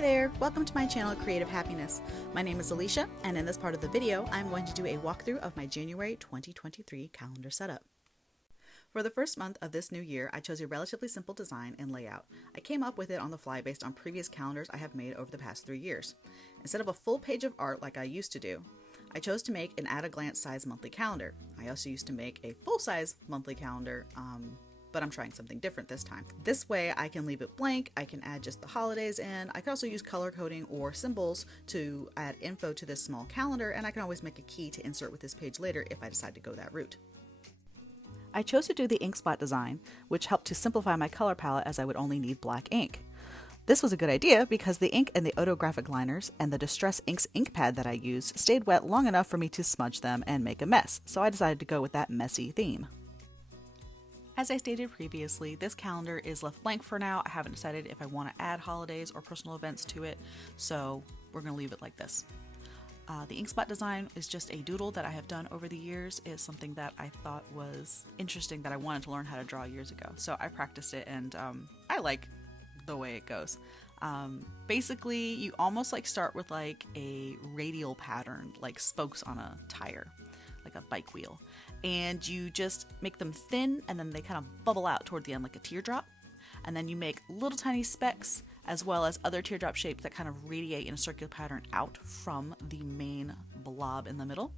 Hi there, welcome to my channel Creative Happiness. My name is Alicia, and in this part of the video I'm going to do a walkthrough of my January 2023 calendar setup. For the first month of this new year, I chose a relatively simple design and layout. I came up with it on the fly based on previous calendars I have made over the past 3 years. Instead of a full page of art like I used to do, I chose to make an at-a-glance size monthly calendar. I also used to make a full-size monthly calendar, but I'm trying something different this time. This way I can leave it blank, I can add just the holidays in, I can also use color coding or symbols to add info to this small calendar, and I can always make a key to insert with this page later if I decide to go that route. I chose to do the ink spot design, which helped to simplify my color palette as I would only need black ink. This was a good idea because the ink in the Ohto graphic liners and the Distress Inks ink pad that I used stayed wet long enough for me to smudge them and make a mess, so I decided to go with that messy theme. As I stated previously, this calendar is left blank for now. I haven't decided if I want to add holidays or personal events to it, so we're going to leave it like this. The ink spot design is just a doodle that I have done over the years. It's something that I thought was interesting that I wanted to learn how to draw years ago. So I practiced it, and I like the way it goes. Basically, you almost like start with like a radial pattern, like spokes on a tire, like a bike wheel. And you just make them thin, and then they kind of bubble out toward the end like a teardrop. And then you make little tiny specks as well as other teardrop shapes that kind of radiate in a circular pattern out from the main blob in the middle.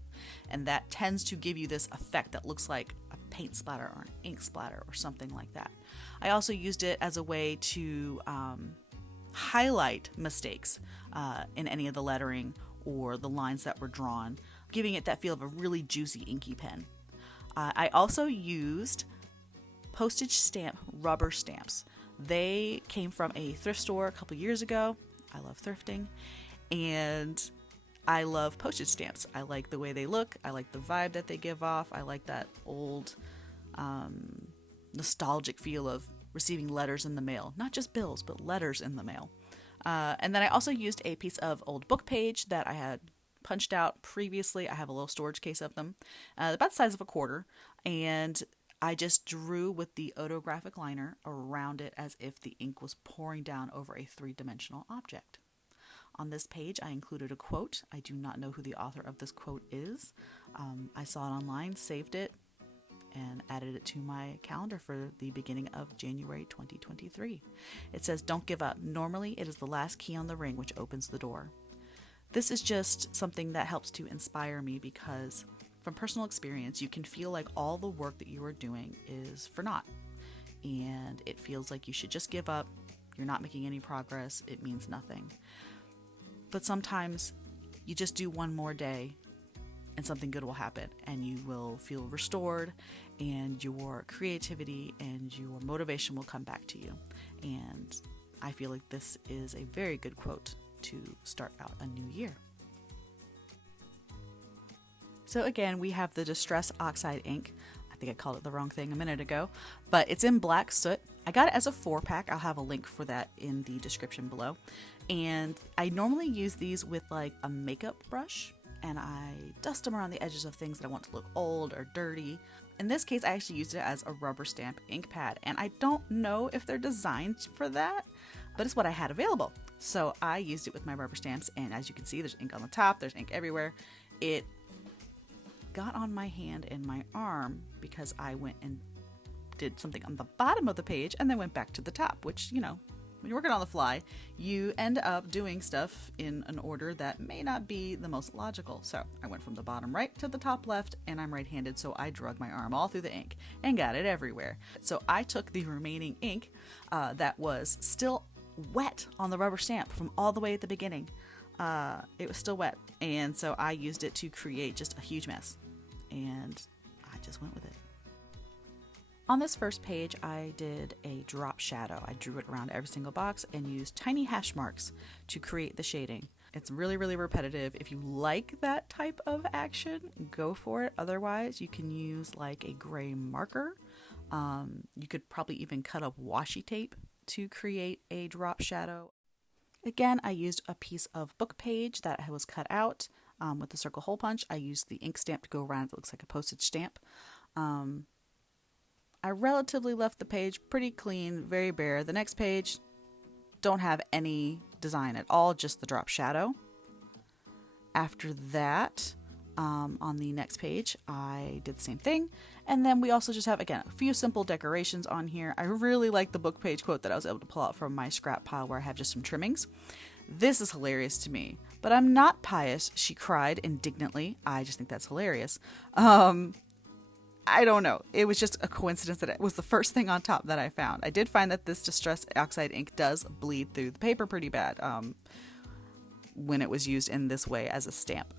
And that tends to give you this effect that looks like a paint splatter or an ink splatter or something like that. I also used it as a way to highlight mistakes in any of the lettering or the lines that were drawn, giving it that feel of a really juicy inky pen. I also used postage stamp rubber stamps. They came from a thrift store a couple years ago. I love thrifting, and I love postage stamps. I like the way they look. I like the vibe that they give off. I like that old nostalgic feel of receiving letters in the mail. Not just bills, but letters in the mail. And then I also used a piece of old book page that I had punched out previously. I have a little storage case of them, about the size of a quarter, and I just drew with the Ohto graphic liner around it as if the ink was pouring down over a three-dimensional object. On this page, I included a quote. I do not know who the author of this quote is. I saw it online, saved it, and added it to my calendar for the beginning of January 2023. It says, "Don't give up. Normally, it is the last key on the ring which opens the door." This is just something that helps to inspire me because from personal experience, you can feel like all the work that you are doing is for naught. And it feels like you should just give up. You're not making any progress. It means nothing. But sometimes you just do one more day and something good will happen, and you will feel restored, and your creativity and your motivation will come back to you. And I feel like this is a very good quote to start out a new year. So again, we have the Distress Oxide ink. I think I called it the wrong thing a minute ago, but it's in black soot. I got it as a 4-pack. I'll have a link for that in the description below. And I normally use these with like a makeup brush, and I dust them around the edges of things that I want to look old or dirty. In this case, I actually used it as a rubber stamp ink pad, and I don't know if they're designed for that, but it's what I had available. So I used it with my rubber stamps, and as you can see, there's ink on the top, there's ink everywhere. It got on my hand and my arm because I went and did something on the bottom of the page and then went back to the top, which, you know, when you're working on the fly, you end up doing stuff in an order that may not be the most logical. So I went from the bottom right to the top left, and I'm right-handed, so I drug my arm all through the ink and got it everywhere. So I took the remaining ink that was still wet on the rubber stamp from all the way at the beginning. It was still wet, and so I used it to create just a huge mess, and I just went with it. On this first page, I did a drop shadow. I drew it around every single box and used tiny hash marks to create the shading. It's really, really repetitive. If you like that type of action, go for it. Otherwise, you can use like a gray marker. You could probably even cut up washi tape to create a drop shadow. Again, I used a piece of book page that was cut out with the circle hole punch. I used the ink stamp to go around. It looks like a postage stamp. I relatively left the page pretty clean, very bare. The next page, don't have any design at all, just the drop shadow. After that, on the next page, I did the same thing. And then we also just have, again, a few simple decorations on here. I really like the book page quote that I was able to pull out from my scrap pile where I have just some trimmings. This is hilarious to me, but I'm not pious, she cried indignantly. I just think that's hilarious. I don't know. It was just a coincidence that it was the first thing on top that I found. I did find that this Distress Oxide ink does bleed through the paper pretty bad when it was used in this way as a stamp.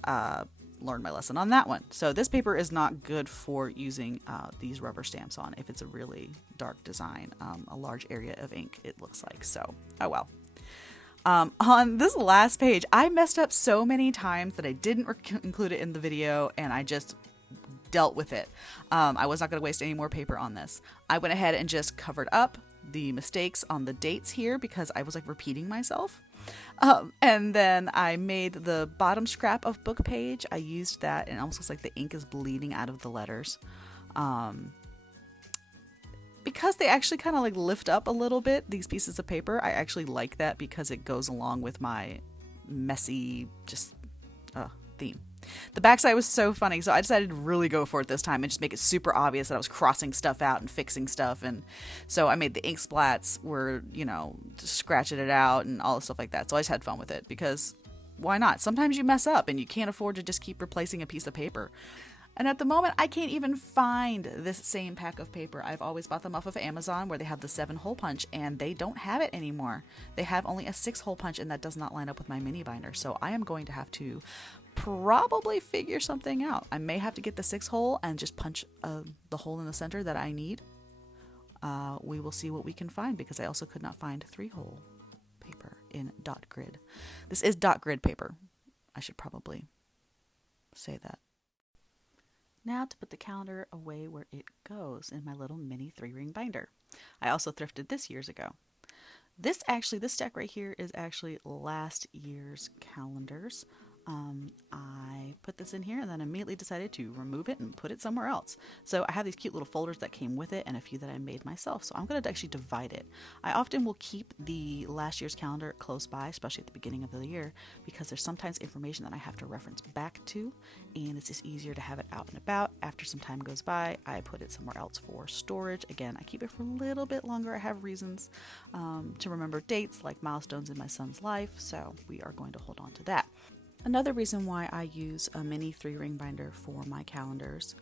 Learned my lesson on that one. So this paper is not good for using these rubber stamps on if it's a really dark design, a large area of ink it looks like. So, oh well. On this last page, I messed up so many times that I didn't include it in the video, and I just dealt with it. I was not going to waste any more paper on this. I went ahead and just covered up the mistakes on the dates here because I was like repeating myself. And then I made the bottom scrap of book page. I used that, and it almost looks like the ink is bleeding out of the letters. Because they actually kind of like lift up a little bit, these pieces of paper, I actually like that because it goes along with my messy just theme. The backside was so funny, so I decided to really go for it this time and just make it super obvious that I was crossing stuff out and fixing stuff. And so I made the ink splats were, just scratching it out and all the stuff like that. So I just had fun with it because why not? Sometimes you mess up and you can't afford to just keep replacing a piece of paper. And at the moment, I can't even find this same pack of paper. I've always bought them off of Amazon where they have the 7-hole punch, and they don't have it anymore. They have only a 6-hole punch, and that does not line up with my mini binder. So I am going to have to probably figure something out. I may have to get the 6-hole and just punch the hole in the center that I need. We will see what we can find because I also could not find 3-hole paper in dot grid. This is dot grid paper. I should probably say that. Now to put the calendar away where it goes in my little mini 3-ring binder. I also thrifted this years ago. This stack right here is actually last year's calendars. I put this in here and then immediately decided to remove it and put it somewhere else. So I have these cute little folders that came with it and a few that I made myself. So I'm going to actually divide it. I often will keep the last year's calendar close by, especially at the beginning of the year, because there's sometimes information that I have to reference back to, and it's just easier to have it out and about. After some time goes by, I put it somewhere else for storage. Again, I keep it for a little bit longer. I have reasons to remember dates like milestones in my son's life, so we are going to hold on to that. Another reason why I use a mini 3-ring binder for my calendars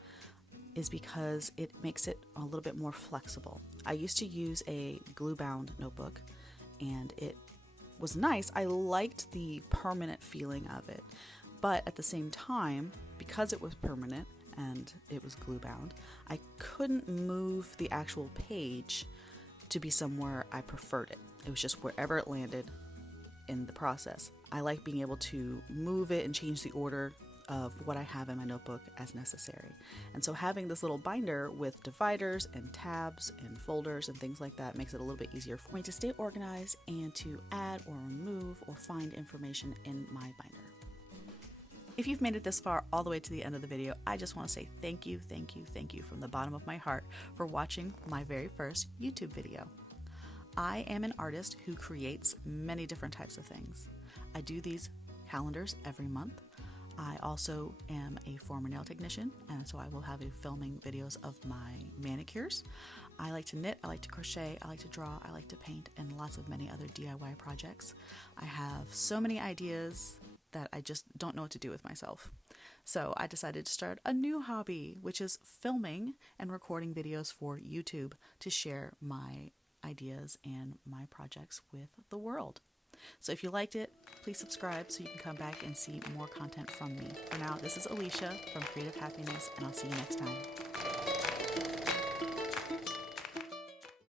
is because it makes it a little bit more flexible. I used to use a glue-bound notebook, and it was nice. I liked the permanent feeling of it, but at the same time, because it was permanent and it was glue-bound, I couldn't move the actual page to be somewhere I preferred it. It was just wherever it landed in the process. I like being able to move it and change the order of what I have in my notebook as necessary. And so having this little binder with dividers and tabs and folders and things like that makes it a little bit easier for me to stay organized and to add or remove or find information in my binder. If you've made it this far all the way to the end of the video, I just want to say thank you from the bottom of my heart for watching my very first YouTube video. I am an artist who creates many different types of things. I do these calendars every month. I also am a former nail technician, and so I will have filming videos of my manicures. I like to knit, I like to crochet, I like to draw, I like to paint, and lots of many other DIY projects. I have so many ideas that I just don't know what to do with myself. So I decided to start a new hobby, which is filming and recording videos for YouTube to share my ideas and my projects with the world. So if you liked it, please subscribe so you can come back and see more content from me. For now, this is Alicia from Creative Happiness, and I'll see you next time.